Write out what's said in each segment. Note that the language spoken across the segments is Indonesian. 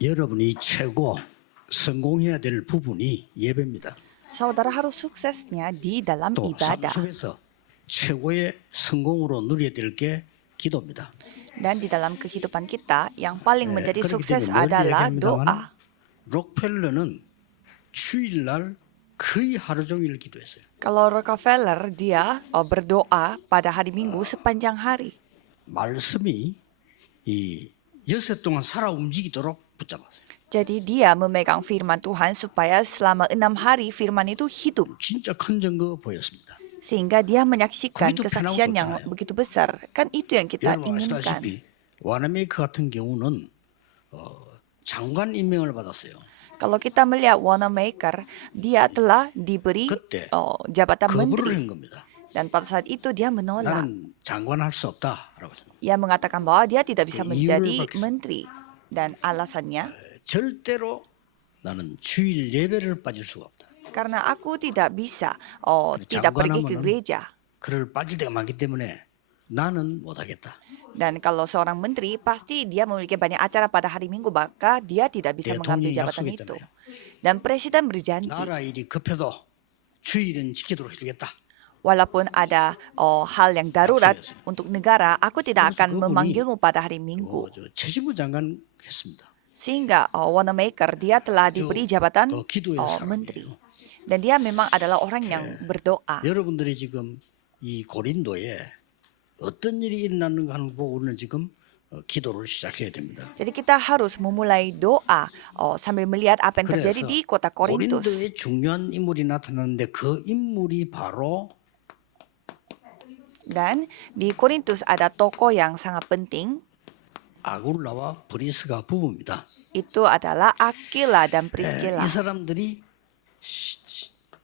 여러분이 최고 성공해야 될 부분이 예배입니다. Saudara harus suksesnya di dalam 또 삶 ibadah. 속에서 최고의 성공으로 누려야 될 게 기도입니다. Dan di dalam kehidupan kita, yang paling menjadi 그렇기 sukses 때문에 늘 adalah 얘기합니다만 doa. 록펠러는 주일날 거의 하루 종일 기도했어요. Kalau Rockefeller, dia berdoa pada hari Minggu sepanjang hari. 말씀이 이 여섯 동안 살아 움직이도록 붙잡았어요. Jadi dia memegang firman Tuhan supaya selama 6 hari firman itu hidup. 진짜 큰 증거 보였습니다. Sehingga dia menyaksikan Begitu kesaksian yang penautan, begitu besar. Kan itu yang kita 여러분 inginkan. 아시다시피 와나메이커 같은 경우는 장관 임명을 받았어요. Kalau kita melihat Wanamaker, dia telah diberi 그때 jabatan 거부를 menteri. 한 겁니다. Dan pada saat itu dia menolak. 나는 장관 할 수 없다라고 했어요. Ia mengatakan bahwa dia tidak bisa 이유를 menjadi 밝혔어요. menteri. Dan alasannya, 절대로 나는 주일 예배를 빠질 수가 없다. karena aku tidak bisa tidak 장관 pergi ke 하면은 gereja. 그를 빠질 때가 많기 때문에 나는 못하겠다. Dan kalau seorang menteri, pasti dia memiliki banyak acara pada hari Minggu, maka dia tidak bisa mengambil 대통령이 jabatan itu. 약속했잖아요. Dan presiden berjanji, 나라 일이 급해도 주일은 지키도록 해주겠다. walaupun ada hal yang darurat 약속이었어요. untuk negara, aku tidak 그래서 akan 그분이 memanggilmu pada hari Minggu. 최지부 장관 했습니다. Sehingga Wanamaker, dia telah diberi jabatan 기도의 menteri. 사람이에요. Dan dia memang adalah orang yang berdoa. 여러분들이 지금 이 고린도에 어떤 일이 일어나는가 하는 거 보고 우리는 지금 기도를 시작해야 됩니다. Jadi kita harus memulai doa sambil melihat apa yang terjadi di kota Korintus. 고린도에 중요한 인물이 나타났는데 그 인물이 바로 Dan di Korintus ada tokoh yang sangat penting. 아굴라와 브리스가 부부입니다. Itu adalah Aquila dan Priscilla. 이 사람들이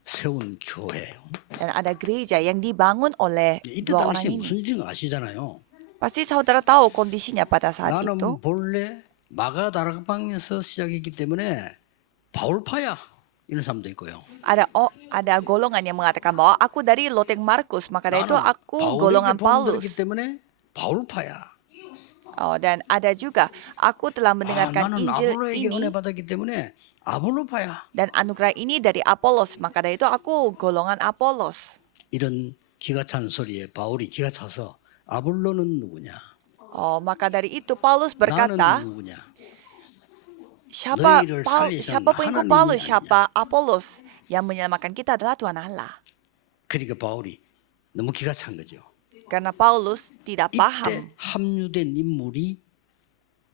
세운 교회예요. Dan ada gereja yang dibangun oleh 이때 dua orang 당시 ini. 무슨 일인지 아시잖아요. Pasti saudara tahu kondisinya pada saat 나는 itu. 본래 마가다락방에서 시작했기 때문에 바울파야 이런 사람도 있고요. Ada golongan yang mengatakan bahwa aku dari loteng Markus, maka dari itu aku golongan 바울에게 Paulus. 때문에 바울파야. Dan ada juga aku telah mendengarkan 나는 Injil 아볼로에게 ini 은혜 받았기 때문에 아볼로파야. dan anugerah ini dari Apolos, maka dari itu aku golongan Apolos. 이런 기가 찬 소리에 바울이 기가 차서 아볼로는 누구냐? Maka dari itu Paulus 나는 berkata, 누구냐? siapa 너희를 살리신 siapa pengikut 하나님이 Paulus, 아니냐. siapa Apolos, yang menyelamatkan kita adalah Tuhan Allah. 그러니까 바울이 너무 기가 찬 거죠. Karena Paulus tidak 이때 paham. 합류된 인물이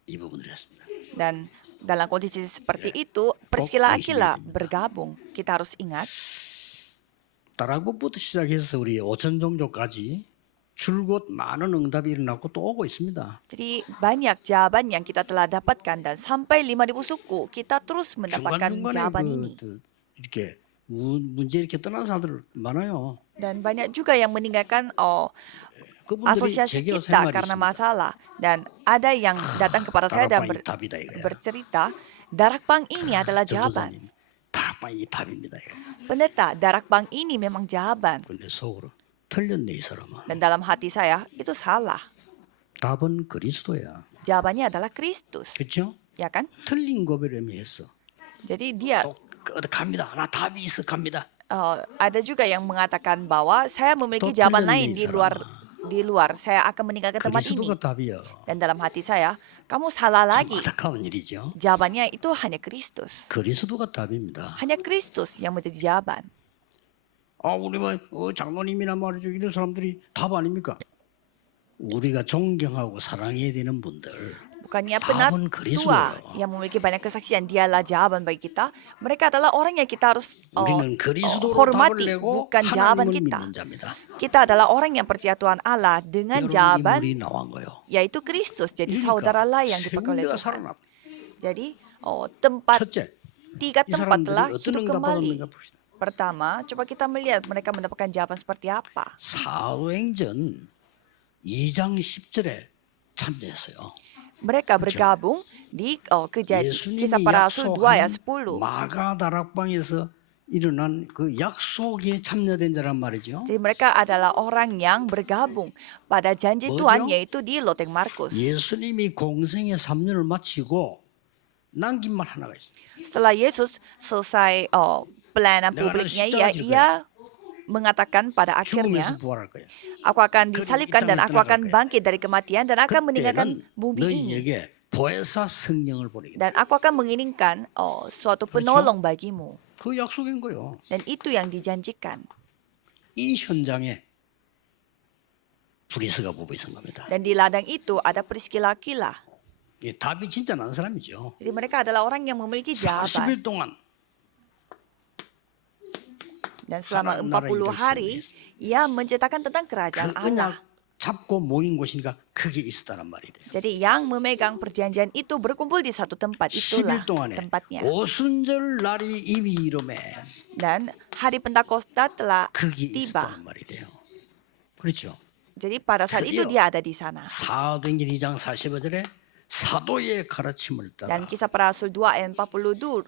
이 부분을 했습니다. Dan dalam kondisi seperti itu, Priscilla Aquila bergabung. Kita harus ingat, 다락복부터 시작해서 우리 오천 종족까지 줄곧 많은 응답이 일어났고 또 오고 있습니다. jadi banyak jawaban yang kita telah dapatkan dan sampai 5.000 suku kita terus mendapatkan jawaban ini. 이렇게 문제 이렇게 떠난 사람들 많아요. Dan banyak juga yang meninggalkan 그분들이 asosiasi 제게 kita 생활이 karena 있습니다. masalah. Dan ada yang datang kepada saya dan 다락방이 답이다 이거야. bercerita, darakbang ini adalah jawaban. 전도사님, 다락방이 답입니다. 이거. Pendeta, darakbang ini memang jawaban. 근데 속으로 틀렸네 이 사람아. Dan dalam hati saya, itu salah. 답은 그리스도야. Jawabannya adalah Kristus. 그렇죠? Ya kan? 틀린 고백을 의미했어. Jadi dia 갑니다. 나 답이 있어 갑니다. ada juga yang mengatakan bahwa saya memiliki Total jawaban yang lain di di luar. Saya akan meninggalkan tempat ini. 그리스도가 답이야. Dan dalam hati saya, kamu salah 참 lagi. 안타까운 일이죠. Jawabannya itu hanya Kristus. 그리스도가 답입니다. Hanya Kristus yang menjadi jawaban. 우리 장로님이나 말이죠 이런 사람들이 답 아닙니까? 우리가 존경하고 사랑해야 되는 분들 Bukannya 답은 penatua 그리스도예요. yang memiliki banyak kesaksian, dialah jawaban bagi kita. Mereka adalah orang yang kita harus 우리는 그리스도로 답을 hormati, 내고 bukan jawaban 하나님을 kita. 믿는 자입니다. Kita adalah orang yang percaya Tuhan Allah dengan 여러분 jawaban 인물이 나온 거예요. yaitu Kristus. Jadi saudaralah yang dipakai oleh 생명대가 Tuhan. 살아났다. Jadi tempat 첫째, tiga 이 tempat 사람들이 telah 어떤 hidup 응답 kembali. 받았는가 봅시다. Pertama, coba kita melihat mereka mendapatkan jawaban seperti apa. 사도행전 2장 10절에 참여했어요. Mereka bergabung di 예수님이 Kisah Para Rasul 2 ayat 약속한 10. 마가 다락방에서 일어난 그 약속에 참여된 자란 말이죠. Jadi mereka adalah orang yang bergabung pada janji 뭐죠? Tuhan, yaitu di loteng Markus. 예수님이 공생의 3년을 마치고 남긴 말 하나가 있어요. Setelah Yesus selesai pelayanan Dengan publiknya, asyik ia mengatakan pada 죽음에서 akhirnya, 부활할 거야. aku akan disalibkan dan aku akan bangkit dari kematian dan akan meninggalkan 그때는 bumi ini. 너희에게 보혜사 성령을 보내겠다. Dan aku akan mengirimkan suatu penolong bagimu. 그 약속인 거요. Dan itu yang dijanjikan. 이 현장에 브리스가 부부 있은 겁니다. Dan di ladang itu ada Priskila Akila. 이 답이 진짜 난 사람이죠. Jadi mereka adalah orang yang memiliki jawaban. 40일 동안 Dan selama 하나님 나라의 40 일을 hari, ia menceritakan tentang 그 kerajaan Allah. 언약 잡고 모인 곳이니까 그게 있었다는 말이 돼요. Jadi yang memegang perjanjian itu berkumpul di satu tempat, 10일 itulah 동안에 tempatnya. 오순절 날이 이미 이름에 Dan hari Pentakosta telah 그게 tiba. 있었다는 말이 돼요. 그렇죠. Jadi pada saat itu dia ada di sana. 사도행전 2장 45절에 사도의 가르침을 따라 Dan kisah para rasul 2 ayat 42,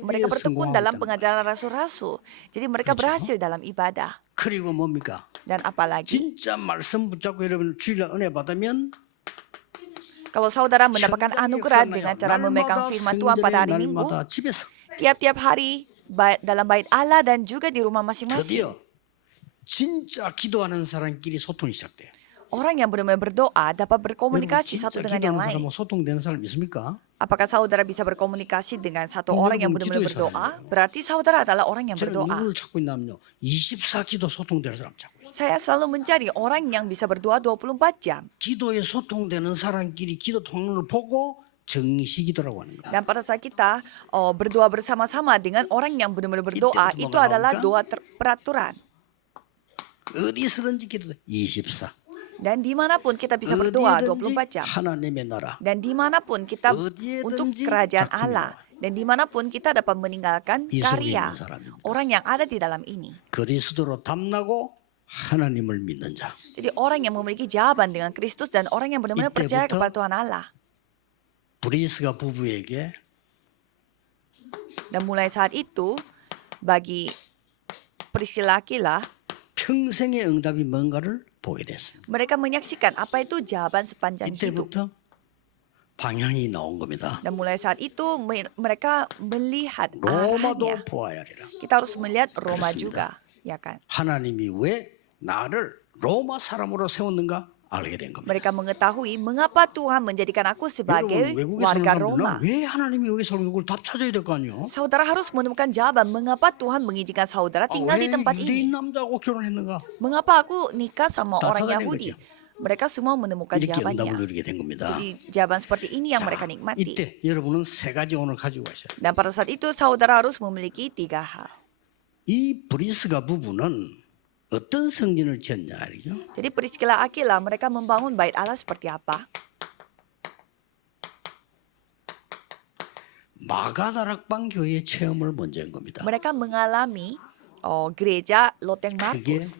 mereka bertekun dalam pengajaran rasul-rasul. Jadi mereka berhasil dalam ibadah. 그리고 뭡니까? Dan apalagi, 진짜 말씀 붙잡고 여러분 주일날 은혜 받으면 kalau saudara mendapatkan anugerah dengan cara memegang firman Tuhan pada hari Minggu, 날마다 집에서 tiap-tiap hari dalam bait Allah dan juga di rumah masing-masing. 드디어 진짜 기도하는 사람끼리 소통이 시작돼요. Orang yang benar-benar berdoa dapat berkomunikasi 여러분, satu 진짜 dengan yang 기도하는 lain. 사람하고 소통되는 사람 있습니까? Apakah saudara bisa berkomunikasi dengan satu 그럼 orang yang 여러분 benar-benar 기도의 berdoa? 사람이에요. Berarti saudara adalah orang yang 저는 berdoa. 누구를 찾고 있냐면요. 24기도 소통되는 사람 찾고 있어요. Saya selalu mencari orang yang bisa berdoa 24 jam. 기도에 소통되는 사람끼리 기도 통로를 보고 정시기도라고 하는 거예요. Dan pada saat kita berdoa bersama-sama dengan orang yang benar-benar berdoa, Itu itu 뭐가 adalah 나옵니까? doa peraturan. 어디서든지 기도 24. Dan dimanapun kita bisa berdoa 24 jam. 하나님의 나라. Dan dimanapun kita 어디에든지 untuk kerajaan 작품이 Allah. Dan dimanapun kita dapat meninggalkan 이 속에 karya 있는 사람입니다. orang yang ada di dalam ini. 그리스도로 담나고 하나님을 믿는 자. Jadi orang yang memiliki jawaban dengan Kristus dan orang yang benar-benar percaya 이때부터 kepada Tuhan Allah. 브리스가 부부에게 Dan mulai saat itu, bagi Priscilla Aquila, 평생의 응답이 뭔가를 보게 됐습니다. mereka menyaksikan apa itu jawaban sepanjang hidup. 이때부터 방향이 나온 겁니다. Dan mulai saat itu mereka melihat 로마도 arahnya. 보아야 하리라. Kita harus melihat Roma 그렇습니다. juga, ya kan? 하나님이 왜 나를 로마 사람으로 세웠는가 알게 된 겁니다. Mereka mengetahui mengapa Tuhan menjadikan aku sebagai 여러분 외국에 사는 warga 사람들은 Roma. 왜 하나님이 여기 살고 있는 걸 답 찾아야 될 거 아니에요? Saudara harus menemukan jawaban mengapa Tuhan mengizinkan saudara tinggal 왜 di tempat 유대인 ini. 남자하고 결혼했는가? Mengapa aku nikah sama 다 orang 찾아낸 Yahudi? 거죠. Mereka semua menemukan 이렇게 응답을 jawabannya. 누리게 된 겁니다. Jadi jawaban seperti ini yang 자, mereka nikmati. 이때 여러분은 세 가지 오늘 가지고 가셔야 돼요. Dan pada saat itu saudara harus memiliki 3 hal. 이 브리스가 부부는 어떤 성전을 지었냐 알죠? Jadi Priscilla Aquila mereka membangun bait Allah seperti apa? 마가다락방 교회 체험을 먼저 한 겁니다. Mereka mengalami gereja Loteng 그게 Markus.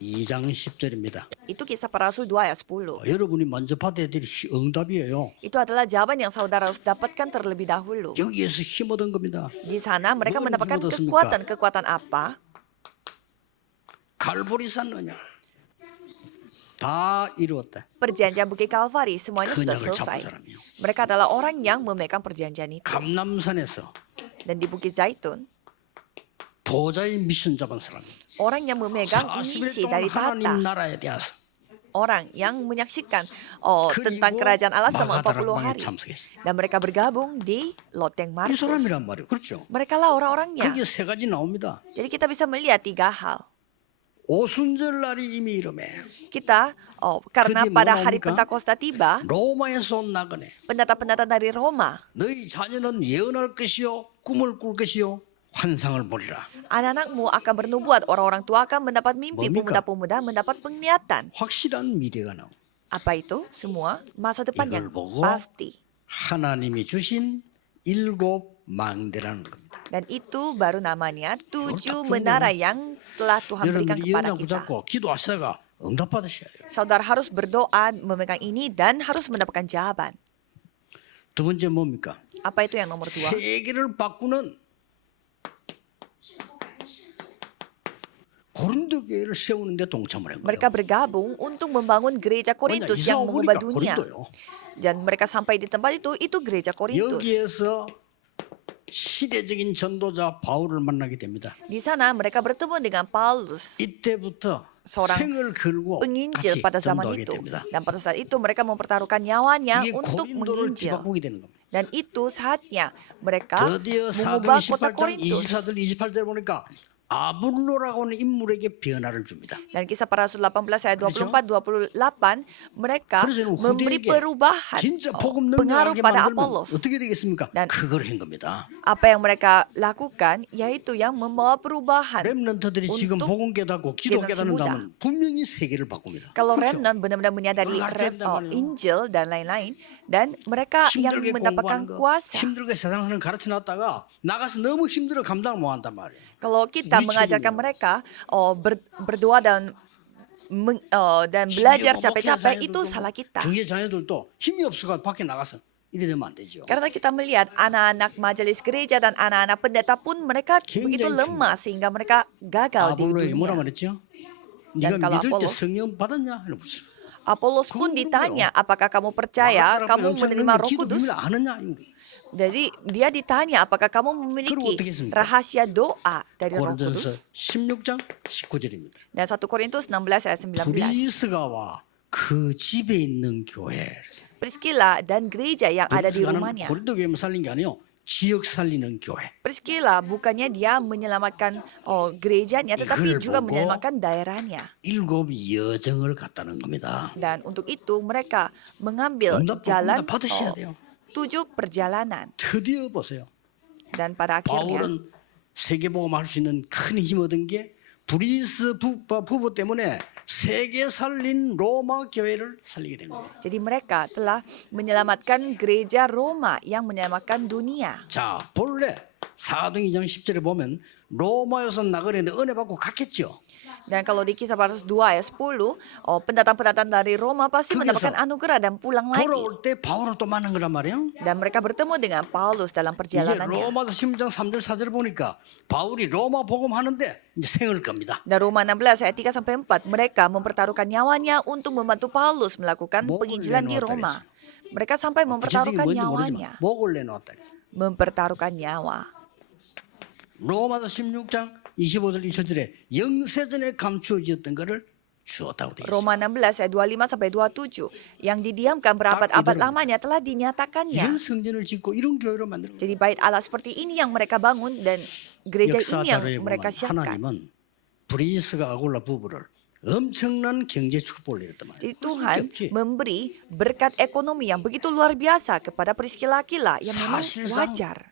2장 10절입니다. Itu kisah para rasul 2 ayat 10. 여러분이 먼저 받아야 될 응답이에요. Itu adalah jawaban yang saudara harus dapatkan terlebih dahulu. 여기에서 힘 얻은 겁니다. Di sana mereka Apa yang mendapatkan dimaksudkan? kekuatan apa? 갈보리산 언약 다 이루었다. Perjanjian Bukit Kalvari semuanya 그 sudah 언약을 잡은 selesai. 사람이요. Mereka adalah orang yang memegang perjanjian itu. 감남산에서 Dan di Bukit Zaitun, 보좌의 미션 잡은 사람. orang yang memegang 40일 misi 동안 dari 하나님 tahta. 나라에 대해서 Orang yang menyaksikan tentang 그리고 kerajaan Allah selama 40 마가다락방에 hari. 참석했어요. Dan mereka bergabung di Loteng 이 Markus. 사람이란 말이에요. 그렇죠? Mereka lah orang-orangnya. 그게 세 가지 나옵니다. Jadi kita bisa melihat 3 hal. 오순절 날이 이미 이름에 Kita, karena 그게 pada 뭐 hari 나옵니까? Pentakosta tiba, 로마에서 온 나그네 pendeta-pendeta dari Roma, 너희 자녀는 예언할 것이요 꿈을 꿀 것이요 환상을 보리라. anak-anakmu akan bernubuat, orang-orang tua akan mendapat mimpi, 뭡니까? pemuda-pemuda mendapat penglihatan. 확실한 미래가 나오. Apa itu? Semua masa depan yang 이걸 보고 pasti. 하나님이 주신 7 망대라는 겁니다. Dan itu baru namanya 7 딱 menara yang telah Tuhan berikan 여러분들이 kepada 예언하고 kita. 잡고 기도하시다가 응답 받으셔야 돼요. Saudara harus berdoa memegang ini dan harus mendapatkan jawaban. 두 번째 뭡니까? Apa itu yang nomor 2? 세계를 바꾸는 고린도 교회를 세우는데 동참을 한 거예요. Mereka bergabung untuk membangun gereja 뭐냐, Korintus 이사 yang mengubah 오니까 dunia. 고린도요. Dan mereka sampai di tempat itu gereja Korintus. 여기에서 시대적인 전도자 바울을 만나게 됩니다. Di sana mereka bertemu dengan Paulus, 이때부터 seorang 생을 걸고 penginjil 같이 pada zaman 전도하게 itu. 됩니다. Dan pada saat itu mereka mempertaruhkan nyawanya 이게 untuk 고린도를 menginjil. 뒤바꾸게 되는 겁니다. Dan itu saatnya mereka 드디어 mengubah 사도행 kota 18장 Korintus. 24절 28절 보니까 아블로라고 하는 인물에게 변화를 줍니다. Dan kisah para rasul 18 ayat 그렇죠? 24, 28 mereka 그래서 memberi 후대에게 perubahan 진짜 복음 pengaruh 능력하게 pada 만들면 Apolos. 어떻게 되겠습니까? Dan 그걸 한 겁니다. apa yang mereka lakukan yaitu yang membawa perubahan. 렘넌트들이 지금 untuk 복음 깨닫고 기도 generasi 깨닫는다면 분명히 세계를 바꿉니다. Kalau 그렇죠? remnant benar-benar menyadari Mengerti tentang Injil dan lain-lain, dan mereka yang 힘들게 mendapatkan 공부하는 거, kuasa. 힘들게 세상하는 가르쳐 놨다가 나가서 너무 힘들어 감당을 못 한단 말이에요. Kalau kita 우리 mengajarkan 책임이에요. mereka berdoa dan belajar capek-capek, itu salah kita. 주위의 자녀들도 힘이 없어가 밖에 나가서 이래 되면 안 되죠. Karena kita melihat anak-anak majelis gereja dan anak-anak pendeta pun mereka begitu lemah sehingga mereka gagal di 아볼로에게 뭐라 dunia. 말했죠? Dan 네가 kalau 믿을 때 Apolos, 성령 받았냐? 하는 물었어요. Apolos pun ditanya, apakah kamu percaya, kamu menerima Roh 기도 Kudus? 비밀 아느냐? Jadi dia ditanya, apakah kamu memiliki 그럼 어떻게 했습니까? rahasia doa dari Roh 고린도서 Kudus? 16장 19절입니다. Dan 1 Korintus 16 ayat 19. 브리스가와 그 집에 있는 교회. Priscilla dan gereja yang ada di 브리스가는 rumahnya. 고린도 교회만 살린 게 아니요. 지역 살리는 교회. Priscilla bukannya dia menyelamatkan gerejanya, tetapi 이걸 juga 보고 menyelamatkan daerahnya. 7 여정을 갔다는 겁니다. Dan untuk itu mereka mengambil 응답 jalan 받으셔야 돼요. 7 perjalanan. 드디어 보세요. Dan pada akhirnya 바울은 세계복음 할 수 있는 큰 힘 얻은 게 브리스 부부 때문에 세계 살린 로마 교회를 살리게 된 겁니다. jadi mereka telah menyelamatkan gereja Roma yang menyelamatkan dunia. 자, 본래 사도행 2장 10절에 보면 로마에서 나그네인데 은혜 받고 갔겠죠. Dan kalau di kisah para rasul 2 ayat 10, pendatang-pendatang dari Roma pasti 거기서 mendapatkan anugerah dan pulang lagi. 돌아올 때 바울을 또 만난 거란 말이에요. Dan mereka bertemu dengan Paulus dalam 이제 perjalanannya. 로마서 16장 3절 4절 보니까 바울이 로마 복음 하는데 이제 생을 겁니다. Dan Roma 16 ayat 3 sampai 4, mereka mempertaruhkan nyawanya untuk membantu Paulus melakukan 목을 penginjilan di 내놓았다 Roma. Mereka sampai 구체적인 mempertaruhkan 뭔지 nyawanya. 모르지만 목을 내놓았다. Mempertaruhkan nyawa. 로마서 16장 25절 27절에 영세전에 감추어졌던 것을 주었다고 되어 있습니다. Roma 16 ayat 25 sampai 27, yang didiamkan berabad-abad lamanya telah dinyatakannya. 이런 성전을 짓고 이런 교회를 만드는 거예요. Jadi bait Allah seperti ini yang mereka bangun dan gereja ini yang 역사자료에 mereka 보면 siapkan. 하나님은 브리스가 아굴라 부부를 엄청난 경제 축복을 내렸단 말이에요. Jadi 그럴 Tuhan 수밖에 없지. memberi berkat ekonomi yang begitu luar biasa kepada Priscilla Aquila yang memang 사실상 wajar.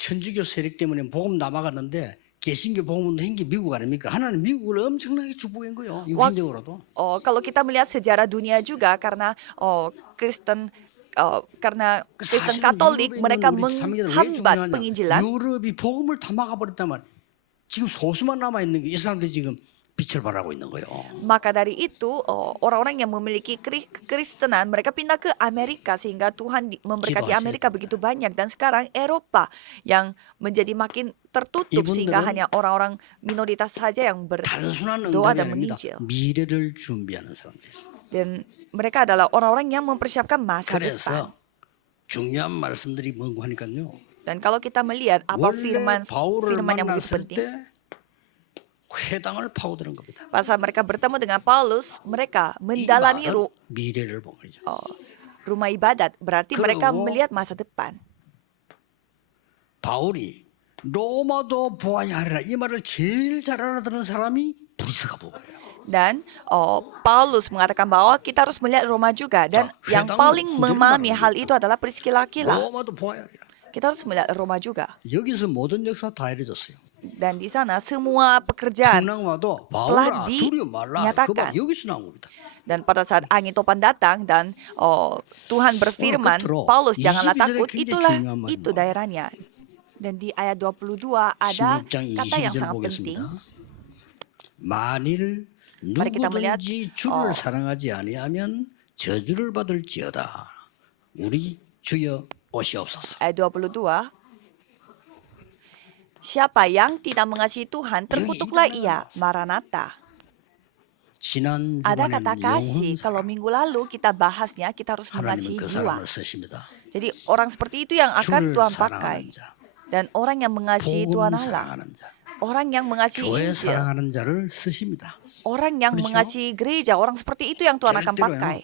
천주교 세력 때문에 복음 남아갔는데 개신교 복음은 행기 미국 아닙니까? 하나님 미국을 엄청나게 축복한 거예요. 육신적으로도. Kalau kita melihat sejarah dunia juga karena Kristen 사실은 Katolik 유럽에 mereka 있는 우리 자매들은 왜 menghambat 중요하냐? penginjilan. 유럽이 복음을 다 막아버렸단 말이에요. 지금 소수만 남아 있는 게 이 사람들이 지금 빛을 발하고 있는 거예요. Maka dari itu orang-orang yang memiliki kekristenan mereka pindah ke Amerika sehingga Tuhan memberkati 기도하셔야 Amerika begitu banyak, dan sekarang Eropa yang menjadi makin tertutup sehingga 이분들은 hanya orang-orang minoritas saja yang 단순한 berdoa 응답이 dan 아닙니다. menginjil. 미래를 준비하는 사람들이었어요. Dan mereka adalah orang-orang yang mempersiapkan masa depan. 그래서 중요한 말씀들이 뭔고 하니까요. Dan kalau kita melihat apa 원래 firman 바울을 yang begitu 만났을 penting, 때 회당을 파고드는 겁니다. pas saat mereka bertemu dengan Paulus, mereka 이 mendalami 말은 미래를 본 거죠. rumah ibadat, berarti mereka 그리고 melihat masa depan. 바울이 로마도 보아야 하리라 이 말을 제일 잘 알아듣는 사람이 브리스가 보고요. Dan Paulus mengatakan bahwa kita harus melihat Roma juga, dan 자, yang 회당은 paling 후대를 memahami 말하는 hal 거죠. itu adalah Priscilla Aquila. 로마도 보아야 하리라. Kita harus melihat Roma juga. 여기서 모든 역사 다 이루어졌어요. Dan di sana semua pekerjaan 풍랑 와도 telah 바울아 두려워 말라. dinyatakan. 그말 여기서 나온 겁니다. Dan pada saat angin topan datang dan Tuhan berfirman, 끝으로 Paulus janganlah 22절에 takut, 굉장히 itulah 중요한 말이 itu 나와요. daerahnya. Dan di ayat 22 ada 16장 kata yang 22절 sangat penting. 보겠습니다. 만일 Mari kita melihat, 누구든지 주를 사랑하지 아니하면 저주를 받을지어다. 우리 주여 오시옵소서. Ayat 22, Siapa yang tidak mengasihi Tuhan, terkutuklah ia. Maranatha. 지난 Ada 주간에는 kata kasih. 영혼 Kalau 사랑. minggu lalu kita bahasnya, kita harus 하나님은 mengasihi 그 jiwa. 사람을 쓰십니다. Jadi orang seperti itu yang akan 주를 Tuhan pakai. 사랑하는 자, Dan orang yang mengasihi Tuhan 복음 Allah. 사랑하는 자, Orang yang mengasihi 교회 Injil. 사랑하는 자를 쓰십니다. Orang yang 그렇죠? mengasihi gereja. Orang seperti itu yang Tuhan akan 절대로요. pakai.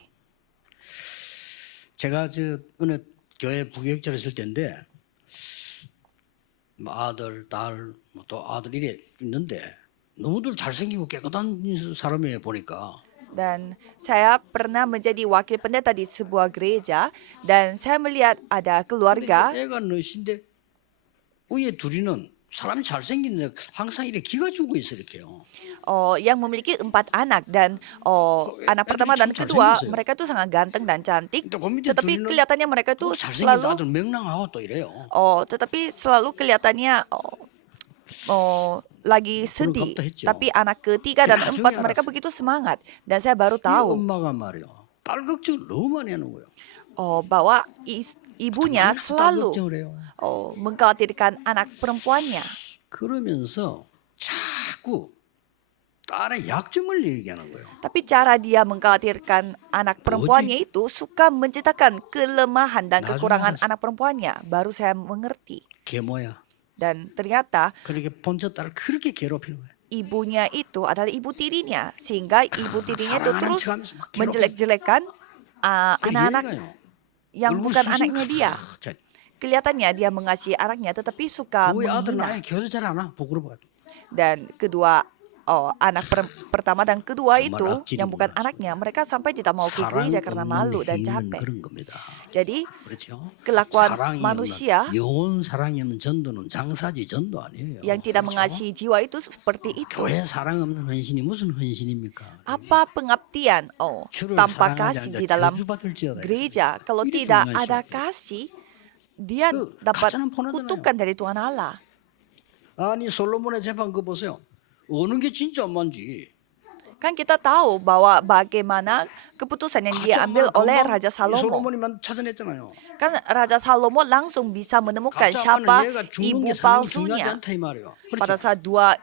제가 어느 교회 부교육자를 했을 때인데 뭐 아들, 딸, 또 아들 이래 있는데 너무들 잘생기고 깨끗한 사람이에요 보니까. Dan saya pernah menjadi wakil pendeta di sebuah gereja. Dan saya melihat ada keluarga. 애가 넷인데 위에 둘이는 사람이 잘생기는데 항상 이렇게 기가 죽고 있어 이렇게요. Yang memiliki 4 anak. Dan anak pertama dan 참 kedua, 잘생겼어요. mereka itu sangat ganteng dan cantik. 또 그 밑에 Tetapi 둘이는 kelihatannya mereka itu 또 잘생긴 selalu 아들 명랑하고 또 이래요. tetapi selalu kelihatannya lagi sedih. 것도 했죠. Tapi anak ketiga dan 나중에 4 mereka 알았어요. begitu semangat. Dan saya baru 이 tahu 엄마가 말이요. 딸 걱정을 너무 많이 하는 거예요. bahwa ibunya 딸 selalu 걱정을 해요. mengkhawatirkan anak perempuannya. 그러면서 자꾸 딸의 약점을 얘기하는 거예요. Tapi cara dia mengkhawatirkan anak perempuannya itu suka menceritakan kelemahan dan 나중에 kekurangan 알았어요. anak perempuannya. Baru saya mengerti. 걔 뭐야? Dan ternyata 그렇게 본처 딸을 그렇게 괴롭히는 거예요. ibunya itu adalah ibu tirinya. Sehingga ibu tirinya itu 사랑하는 terus 척하면서 막 괴롭혀. menjelek-jelekan anak-anak 얘가요. yang 얼굴 bukan 수술 anaknya dia. 자, Kelihatannya dia mengasihi anaknya tetapi suka 그 아들은 menghina. 아예 교도 잘 안 와. 부끄러워. Dan kedua anak pertama dan kedua 정말 itu 악질이 yang bukan 몰랐어요. anaknya, mereka sampai tidak mau ke 사랑 gereja karena malu dan 없는 힘은 capek. 그런 겁니다. Jadi 그렇죠? kelakuan 사랑이 manusia 없는 영혼 사랑이 없는 전도는 장사지 전도 아니에요. yang tidak 그렇죠? mengasihi jiwa itu seperti itu. 교회 사랑 없는 헌신이 무슨 헌신입니까? Apa pengabdian 주를 tanpa 사랑하지 kasih 않자 di dalam 저주받을지어다. gereja? Kalau Ini tidak 중요한 ada 시각이에요. kasih, dia 그 dapat 가짜는 폰하잖아요. kutukan dari Tuhan Allah. 아니 솔로몬의 재판 그 보세요. 어느 게 진짜 엄마인지. Kan kita tahu bahwa bagaimana keputusan yang diambil oleh Raja Salomo. 솔로몬이만 찾아냈잖아요. Kan Raja Salomo langsung bisa menemukan 가짜 siapa 아빠는 얘가 죽는 ibu 게 사는 게 중요하지 palsunya. 않다 이 말이에요. Pada saat dua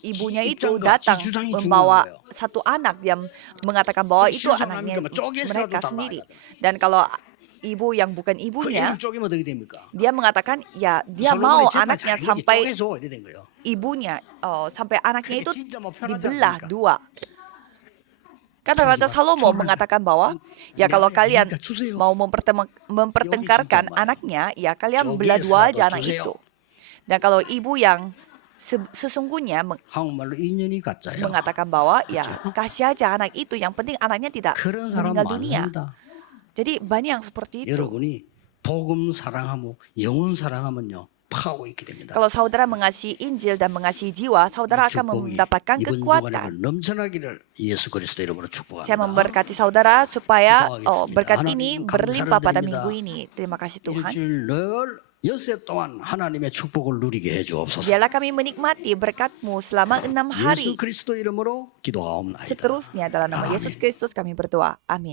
ibunya 지 itu 입장과 datang 지 주장이 membawa 중요한 거예요. satu anak yang mengatakan bahwa itu 실수를 anaknya 하니까 뭐 쪼개서라도 mereka 달라야 sendiri. 돼. Dan kalau ibu yang bukan 그 ibunya, 애를 쪼개면 어떻게 됩니까? dia mengatakan ya dia 솔로몬이 mau 재판 anaknya 잘했는지 sampai 쪼개줘 이래 된 거예요. ibunya sampai anaknya 그게 itu 진짜 뭐 편하지 dibelah 않습니까? dua. Karena Raja Salomo mengatakan bahwa ya kalau kalian mau mempertengkarkan anaknya, ya kalian belah dua aja anak itu. Dan kalau ibu yang sesungguhnya 한국말로 인연이 가짜예요. mengatakan bahwa ya kasih aja anak itu, yang penting anaknya tidak 그런 사람 meninggal dunia. 많습니다. Jadi banyak yang seperti itu. 여러분이 복음 사랑하고 영혼 사랑하면요 파고 있게 됩니다. Kalau saudara mengasihi Injil dan mengasihi jiwa, saudara akan 축복이 mendapatkan 이번 kekuatan. 주간에 넘쳐나기를 예수 그리스도 이름으로 축복합니다. Saya memberkati saudara supaya 기도하겠습니다. berkat 하나님, ini 감사를 berlimpah pada 드립니다. minggu ini. Terima kasih Tuhan. 일주일 늘 여세 동안 하나님의 축복을 누리게 해주옵소서. Biarlah kami menikmati berkat-Mu selama 6 hari. 예수 그리스도 이름으로 기도하옵나이다. Seterusnya dalam nama Amin. Yesus Kristus kami berdoa. Amin.